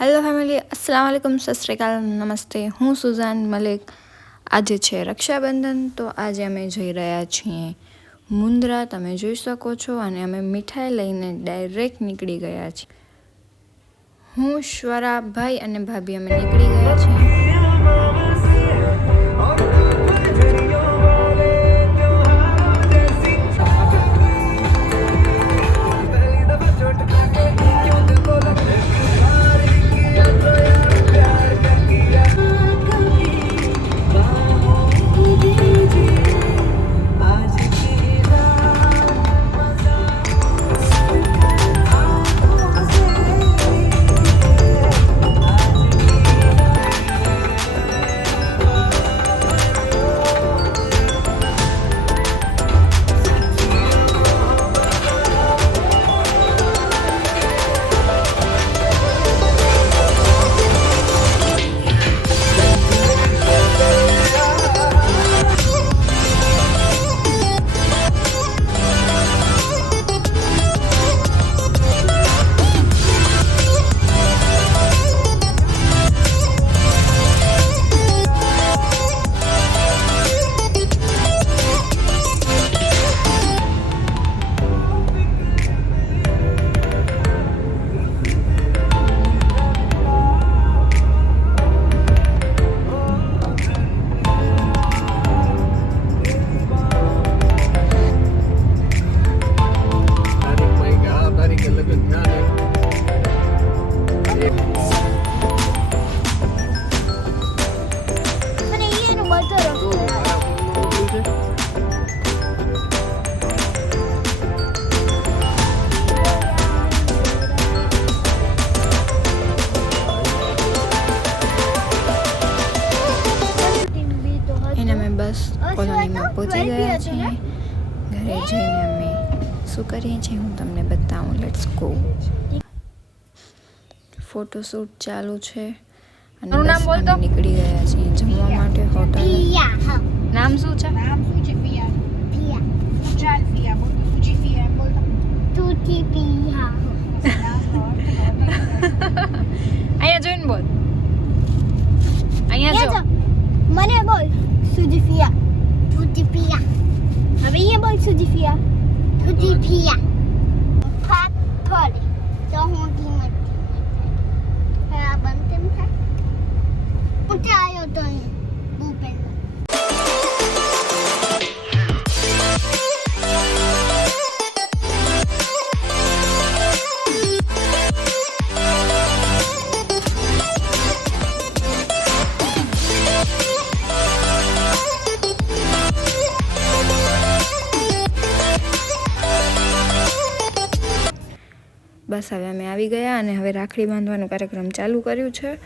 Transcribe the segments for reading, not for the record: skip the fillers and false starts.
Hello family, અસલામ વાલેકુમ, સત શ્રી અકાલ, નમસ્તે. હું સુઝાન મલિક. આજે છે રક્ષાબંધન, તો આજે અમે જઈ રહ્યા છીએ મુન્દ્રા. તમે જોઈ શકો છો, અને અમે મીઠાઈ લઈને ડાયરેક્ટ નીકળી ગયા છીએ. હું, શ્વરા, ભાઈ અને ભાભી અમે નીકળી ગયા છીએ. એને અમે બસ કોલોનીમાં પહોંચી ગયા છીએ. ઘરે જઈને અમે શું કરીએ છીએ હું તમને બતાવું. Let's go. ફોટોશૂટ ચાલુ છે અને બસ અમે નીકળી ગયા છીએ જમવા માટે હોટલ. નામ શું છે? અહીંયા જોઈને બોલ. અહીંયા જો. મને બોલ સુજીફિયા. સુજીફિયા. હવે અહીંયા બોલ સુજીફિયા. સુજીફિયા. ફાટ થોડી તો હું કિંમત હા બનતેમ થાય. હું ચાયો તો બુપેન. બસ હવે અમે આવી ગયા અને હવે રાખડી બાંધવાનો કાર્યક્રમ ચાલુ કર્યું છે.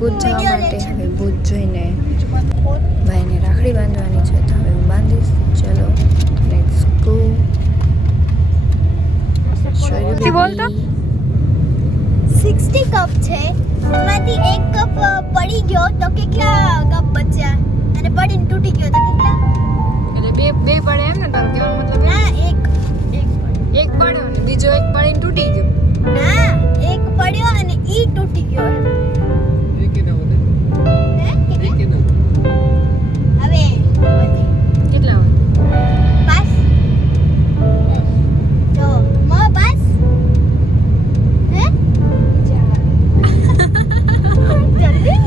ભૂજ જવા માટે. હવે ભૂજ જઈને ભાઈને રાખડી બાંધવાની છે, તો હવે હું બાંધીશ. ચલો લેટ્સ ગો. બોલતો 60 કપ છે, એમાંથી એક કપ પડી ગયો તો કેટલા કપ બચ્યા? અને પડીને તૂટી ગયો તો કેટલા? એટલે બે પડે એમ ને, તારું કહેવાનો મતલબ ના, એક પડ્યો ને બીજો એક પડીને તૂટી ગયો. ના, એક પડ્યો અને ઈ તૂટી ગયો. હે? કેટલા? હવે કેટલા પાસ તો પાસ હે જલ્દી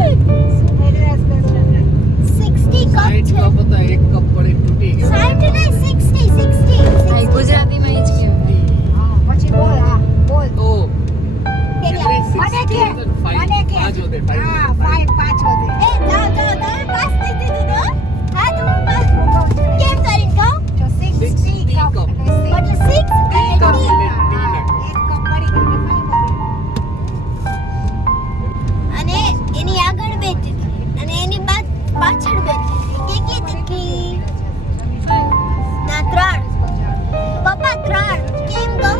60 કપ છે. એક કપ પડી તૂટી ગયો. 60 નહીં 60 આ ગુજરાતીમાં ઈ જ કહેવાય. પછી બોલ હા બોલ તો કેટલા? મને કે પાંચ વધે, હા 5 વધે એ જાઓ તમે પાસ થઈ દીધું તો હા તો હું પાસ કેમ કરીને કહું જો 60 કપ એટલે 6 અને કપ 3 એટલે એક કપ પડી ગઈ એટલે 5 અને એની આગળ બે તિતલી અને એની પાછળ બે તિતલી. કેટલી તિતલી? ના 3. પપ્પા 3 કેમ કહું?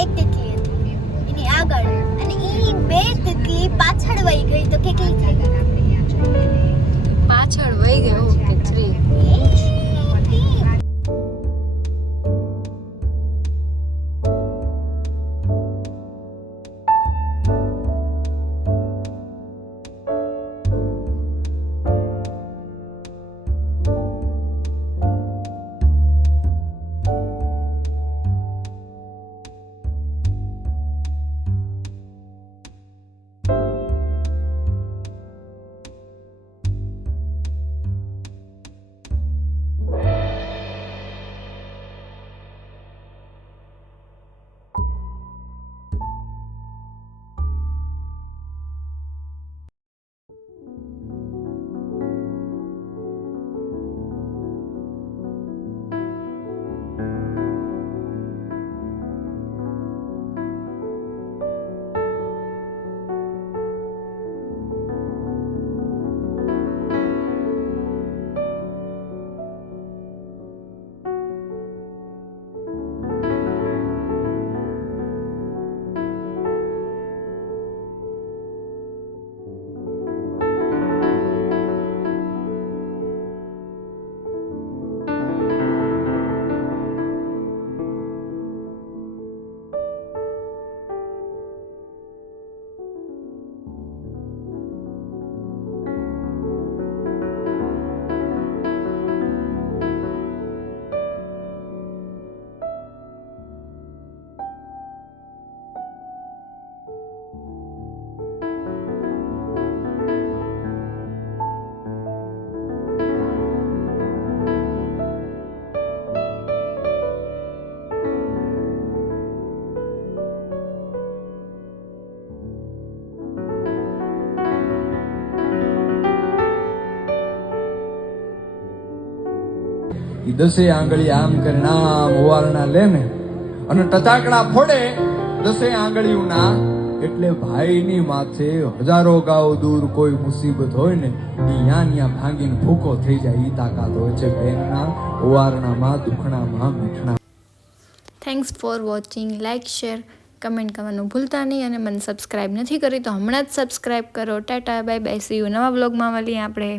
એક તિતલી હતી એની આગળ અને ઈ બે તિતલી પાછળ વહી ગઈ તો કેટલી થઈ? પાછળ વહી ગયો. ઓકે 3. ઈ 10 આંગળી આમ કરીને આમ ઓવારણા લે ને અને ટચાકડા ફોડે 10 આંગળીઓના, એટલે ભાઈની માથે હજારો ગાઉ દૂર કોઈ મુસીબત હોય ને ઈ ન્યા ભાંગીને ભૂકો થઈ જાય. ઈ તાકાત હોય છે બેનના ઓવારણામાં, દુખણામાં, મીઠણા. Thanks for watching. Like share comment કરવાનું ભૂલતા નહીં અને મને સબસ્ક્રાઈબ નથી કરી તો હમણાં જ સબસ્ક્રાઈબ કરો. Tata bye bye, C you. નવા બ્લોગમાં મળીએ આપણે.